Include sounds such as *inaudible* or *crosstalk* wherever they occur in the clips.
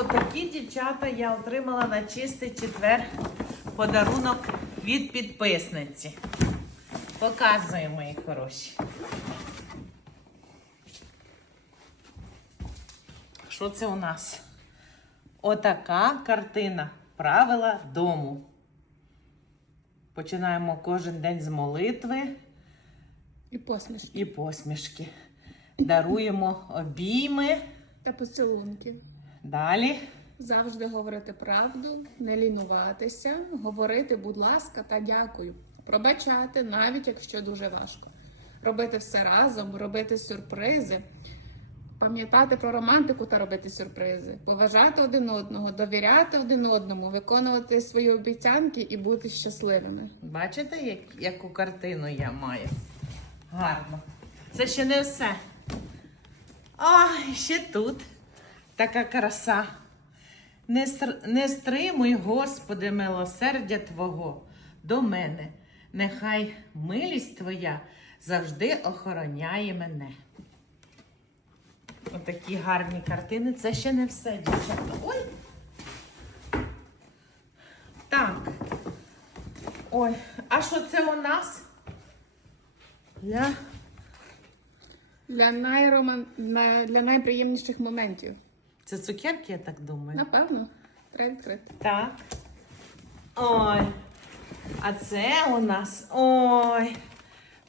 Отакі дівчата я отримала на чистий четвер подарунок від підписниці. Показую, мої хороші. Що це у нас? Отака картина. Правила дому. Починаємо кожен день з молитви І посмішки. і посмішки. Даруємо обійми. Та поцілунки. Далі. Завжди говорити правду, не лінуватися, говорити, будь ласка, та дякую. Пробачати, навіть якщо дуже важко. Робити все разом, робити сюрпризи, пам'ятати про романтику та робити сюрпризи, поважати один одного, довіряти один одному, виконувати свої обіцянки і бути щасливими. Бачите, як, яку картину я маю? Гарно. Це ще не все. А, ще тут така краса. Не, не стримуй, Господи, милосердя Твого до мене. Нехай милість Твоя завжди охороняє мене. Отакі гарні картини. Це ще не все, дівчата. Ой! Так. Ой, а що це у нас? Я Для, найроман... для найприємніших моментів. Це цукерки, я так думаю. Напевно, треба відкрити. Так. Ой. А це у нас. Ой.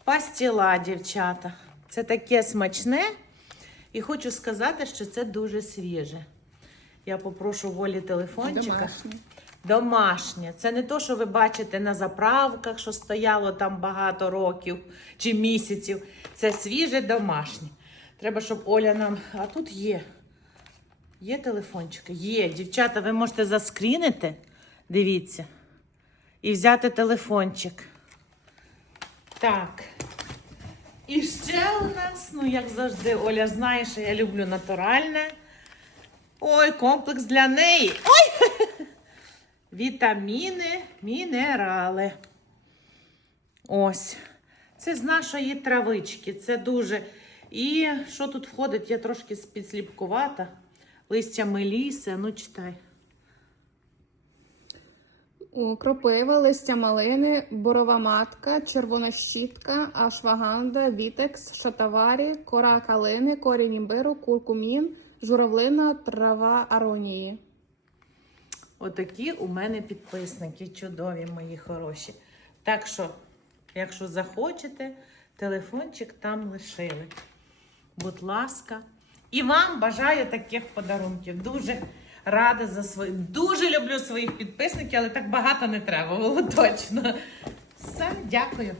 Пастіла, дівчата. Це таке смачне. І хочу сказати, що це дуже свіже. Я попрошу волі телефончика. Домашні. Домашнє. Це не то, що ви бачите на заправках, що стояло там багато років чи місяців. Це свіже домашнє. Треба, щоб Оля нам. А тут є. Є телефончики? Є. Дівчата, ви можете заскрінити. Дивіться. І взяти телефончик. Так. І ще у нас, ну як завжди, Оля знає, що я люблю натуральне. Ой, комплекс для неї. Ой! *laughs* Вітаміни, мінерали. Ось. Це з нашої травички. Це дуже. І що тут входить? Я трошки підсліпкувата. Листя меліси, ну читай. Кропива, листя малини, борова матка, червона щітка, ашваганда, вітекс, шатаварі, кора калини, корінь імбиру, куркумін, журавлина, трава аронії. Отакі у мене підписники, чудові мої хороші. Так що, якщо захочете, телефончик там лишили. Будь ласка. І вам бажаю таких подарунків. Дуже рада за свої. Дуже люблю своїх підписників, але так багато не треба *laughs* було точно. Все, дякую.